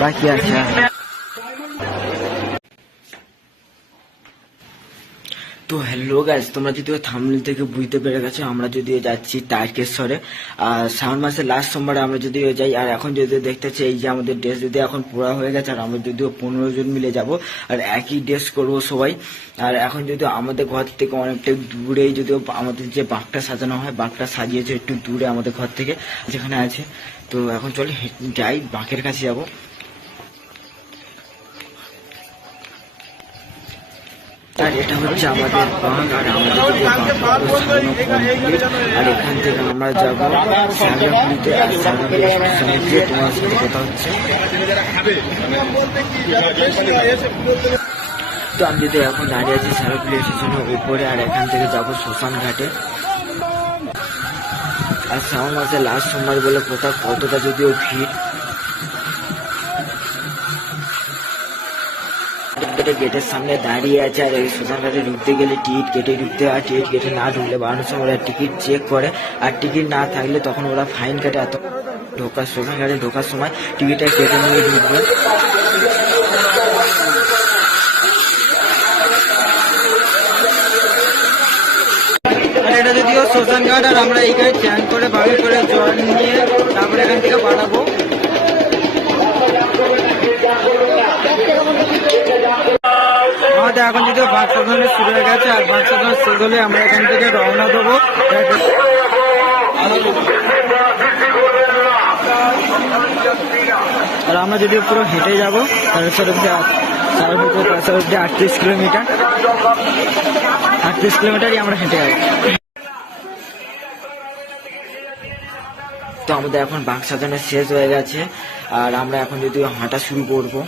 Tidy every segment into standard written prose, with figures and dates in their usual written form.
বাকি আছে। তো হ্যালো গাইস, তোমরা যদিও থাম্বনেল থেকে বুঝতে পেরে গেছো আমরা যদিও যাচ্ছি তারকেশ্বরে। আর শ্রাবণ মাসের লাস্ট সোমবারে আমরা যদিও যাই। আর এখন যদিও দেখতেছি এই যে আমাদের ড্রেস যদি এখন পুরা হয়ে গেছে, আর আমরা যদিও 15 জন মিলে যাব আর একই ড্রেস করবো সবাই। আর এখন যদিও আমাদের ঘর থেকে অনেকটা দূরেই যদিও আমাদের যে বাঁকটা সাজানো হয়, বাঁকটা সাজিয়েছে একটু দূরে আমাদের ঘর থেকে যেখানে আছে। তো এখন চল যাই, বাঁকের কাছে যাবো। আর এটা হচ্ছে আমাদের বাঁক, আর আমাদের আর এখান থেকে আমরা যাবো সাগরপুলিতে। আর সাগরপুলি স্টেশনে গিয়ে তোমার সাথে কথা হচ্ছে। তো আমি যদি এখন দাঁড়িয়ে আছি সাগরপুলি স্টেশনের উপরে, আর এখান থেকে যাবো শ্মশান ঘাটে। আর শ্রাবণ মাসে লাস্ট সোমবার বলে কতটা যদিও ভিড়। গেটের সামনে দাঁড়িয়ে আছে, আর এই শ্মশান ঘাটে ঢুকতে গেলে টিকিট কেটে ঢুকতে হয়। টিকিট কেটে না ঢুকলে 12টার সময় ওরা টিকিট চেক করে, আর টিকিট না থাকলে তখন ওরা ফাইন কাটে। এত শ্মশান ঘাটে ঢোকার সময় টিকিটটা কেটে নিয়ে ঢুকবে। এটা যদিও শ্মশান ঘাট, আর আমরা এইখানে চ্যান করে বাড়ি করে জল নিয়ে তারপরে এখান থেকে বাড়াবো। আমাদের এখন যদি বাস সাজানো শুরু হয়ে গেছে, আর বাস সাজানো শেষ হলে আমরা এখান থেকে রওনা দেবো। আর আমরা যদি পুরো হেঁটে যাবো তারপর 38 কিলোমিটার, 38 কিলোমিটারই আমরা হেঁটে যাবো। তো আমাদের এখন বাস সাজানো শেষ হয়ে গেছে, আর আমরা এখন যদি হাঁটা শুরু করবো।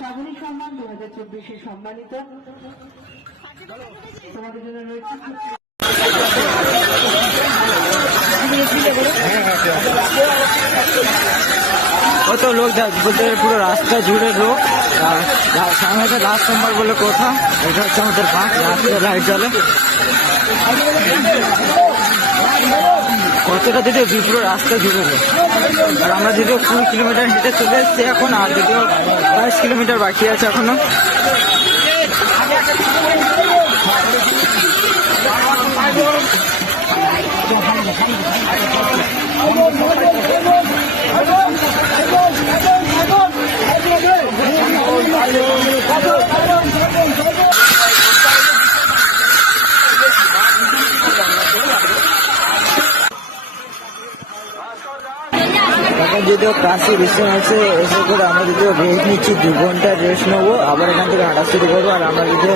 সাগরিক সম্মান 2024 সম্মানিত তোমাদের জন্য রয়েছে কত লোক বলতে পুরো রাস্তা জুড়ে লোক। আর সামনে লাস্ট সোমবার বলে কথা, এটা হচ্ছে আমাদের বাঁক, রাস্তায় লাইট জ্বলে। কতটা যদিও পুরো রাস্তা জুড়ে লোক। আর আমরা যদিও 20 কিলোমিটার হেঁটে চলে এসছি এখন, আর যদিও 22 কিলোমিটার বাকি আছে এখনো। এখন যদিও কাশি বিশ্বনাথে এসে করে আমরা যদিও রেস্ট নিচ্ছি, 2 ঘন্টা রেস্ট নেবো, আবার এখান থেকে হাঁটা শুরু করবো। আর আমরা যদিও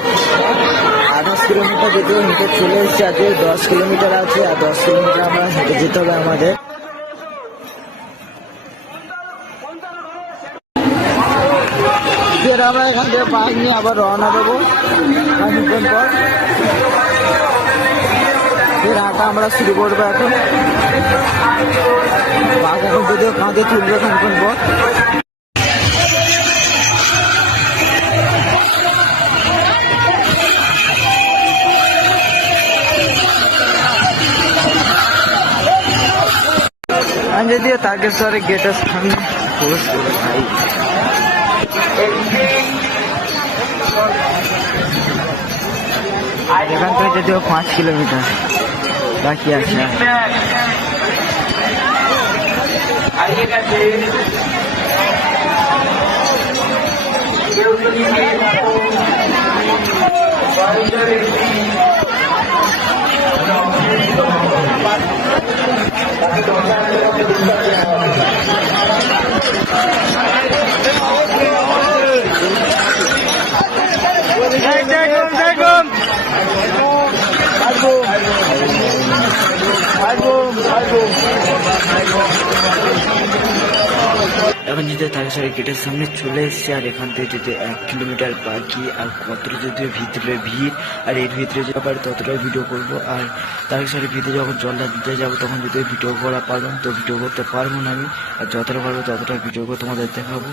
28 কিলোমিটার যদিও হেঁটে চলে এসেছি, আজকে 10 কিলোমিটার আছে, আর 10 কিলোমিটার আমরা হেঁটে যেতে হবে আমাদের। আমরা এখান থেকে বাইক নিয়ে আবার রওনা দেবো কিছুক্ষণ পর। হাঁটা আমরা শুরু করবো এখন। বাঘ এখন যদিও কাঁধে তুলবে কিছুক্ষণ পর। আমি যদিও তারকেশ্বরের গেটের সামনে প্রবেশ করে ভাই, এখান থেকে যদিও 5 কিলোমিটার বাকি আছে। এখন যদি তারকেশ্বরের গেটের সামনে চলে এসছে, আর এখান থেকে যদি 1 কিলোমিটার বাকি, আর কতটা যদি ভিতরে ভিড়, আর এর ভিতরে যেতে পারি ততটাই ভিডিও করব। আর তারকেশ্বরের ভিতরে যখন জলটা দিতে যাবো তখন যদি ভিডিও করা পারবেন তো ভিডিও করতে পারবো না আমি, আর যতটা পারবো ততটা ভিডিও করে তোমাদের দেখাবো।